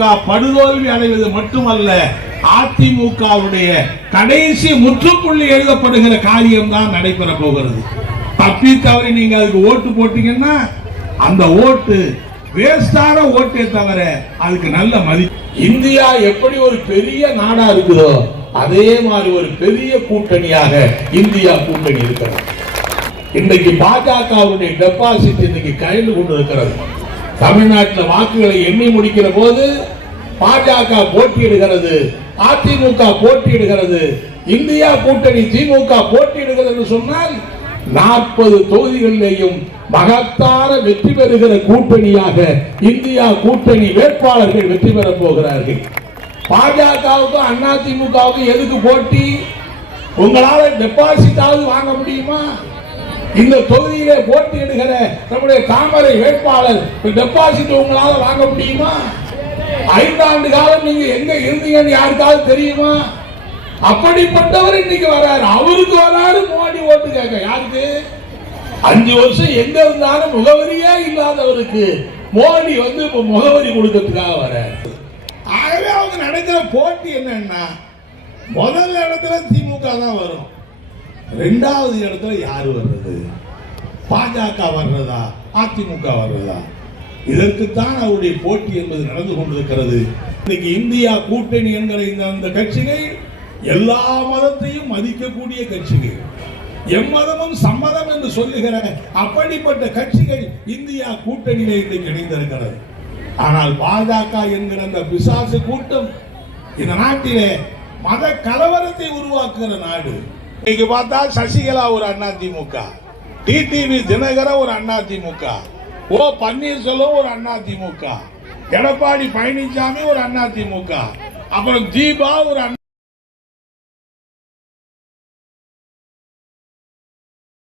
படுதோல்வி அடைவது மட்டுமல்ல அதிமுகவுடைய கடைசி முற்றுப்புள்ளி எழுதப்படுகிற காரியம் தான் நடைபெற போகிறது. தப்பி தவறி நீங்க அதுக்கு ஓட்டு போட்டீங்கன்னா அந்த ஓட்டு வேஸ்டான ஓட்டே தவிர அதுக்கு நல்ல மதி இந்தியா எப்படி ஒரு பெரிய நாடா இருக்குதோ அதே மாதிரி ஒரு பெரிய கூட்டணியாக இந்தியா கூட்டணி இருக்கிறது. இன்றைக்கு பாஜகவுடைய டெபாசிட் இன்னைக்கு கையில் கொண்டு இருக்கிறது. தமிழ்நாட்டில் வாக்குகளை எண்ணி முடிக்கிற போது பாஜக போட்டியிடுகிறது அதிமுக போட்டியிடுகிறது இந்தியா கூட்டணி திமுக போட்டியிடுகிறது சொன்னால் நாற்பது தொகுதிகளிலேயும் மகத்தான வெற்றி பெறுகிற கூட்டணியாக இந்தியா கூட்டணி வேட்பாளர்கள் வெற்றி பெறப் போகிறார்கள். பாஜகவுக்கும் அதிமுகவுக்கும் எதுக்கு போட்டி? உங்களால ஆகுது வாங்க முடியுமா? இந்த தொகுதியிலே போட்டியிடுகிற நம்முடைய தாமரை வேட்பாளர் டெபாசிட் உங்களால வாங்க முடியுமா? ஐந்தாண்டு காலம் நீங்க எங்க இருந்தீங்கன்னு யாருக்காவது தெரியுமா? அப்படிப்பட்டவர் இன்னைக்கு வராரு. அவருக்கு வராரு மோடி ஓட்டு கேட்க. யாருக்கு? அஞ்சு வருஷம் எங்க இருந்தாலும் முகவரியே இல்லாதவருக்கு மோடி வந்து இப்ப முகவரி கொடுக்கறதுக்காக வராரு. ஆகவே அவங்க நடக்கிற போட்டி என்னன்னா முதல் இடத்துல திமுக தான் வரும். ரெண்டாவது இடத்துல யார் வர்றது? பாஜக வர்றதா? அதிமுக வர்றதா? இதற்குத்தான் அவருடைய போட்டி என்பது நடந்து கொண்டிருக்கிறது. இன்னைக்கு இந்தியா கூட்டணி என்கிற இந்த அந்த கட்சிகள் எல்லா மதத்தையும் மதிக்கக்கூடிய கட்சிகள் எம்மதமும் சம்மதம் என்று சொல்லுகிற அப்படிப்பட்ட கட்சிகள் இந்தியா கூட்டணியிலே இன்றைக்கு இணைந்திருக்கிறது. ஆனால் பாஜக என்கிற அந்த பிசாசு கூட்டம் இந்த நாட்டிலே மத கலவரத்தை உருவாக்குகிற நாடு. இன்னைக்கு பார்த்தா சசிகலா ஒரு அண்ணா திமுக. டிடிவி தினகர ஒரு அண்ணா திமுக. ஓ பன்னீர்செல்வம் ஒரு அண்ணா திமுக. எடப்பாடி பழனிசாமி ஒரு அண்ணா திமுக. அப்புறம் தீபா ஒரு அண்ணா